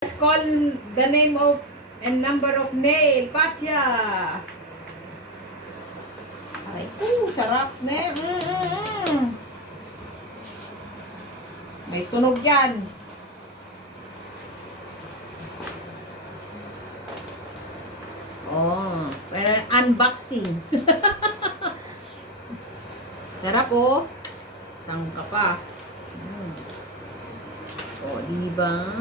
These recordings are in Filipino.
Let's call the name of and number of nail. Pasya. Ay, sarap na. May tunog yan. Oh, pero unboxing. Sarap oh. Sangka pa. Oh, diba?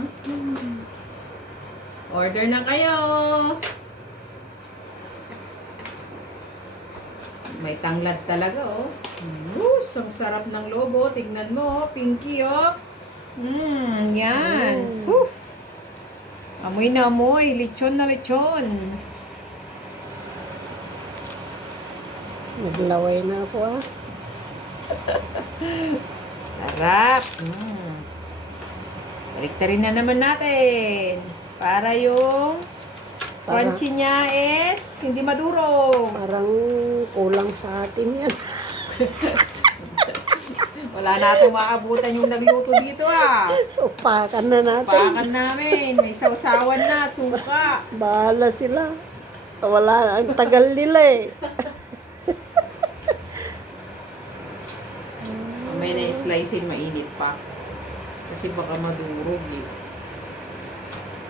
Order na kayo. May tanglad talaga oh. Ang sarap ng logo. Tignan mo oh. Pinky oh. Yan. Amoy na amoy. Lechon na lechon. Naglaway na ako ah. Sarap. Baliktarin na naman natin. Para yung crunchy niya is hindi maduro. Parang kulang sa atin yan. Wala na itong maabutan yung nagluto dito ah. Upakan na natin. Pakan namin. May sausawan na. Suka. Bahala sila. Wala, ang tagal nila eh. May na-slice mainit pa. Kasi baka madurog eh.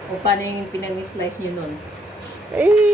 O paano yung pinag-slice nyo nun? Eh,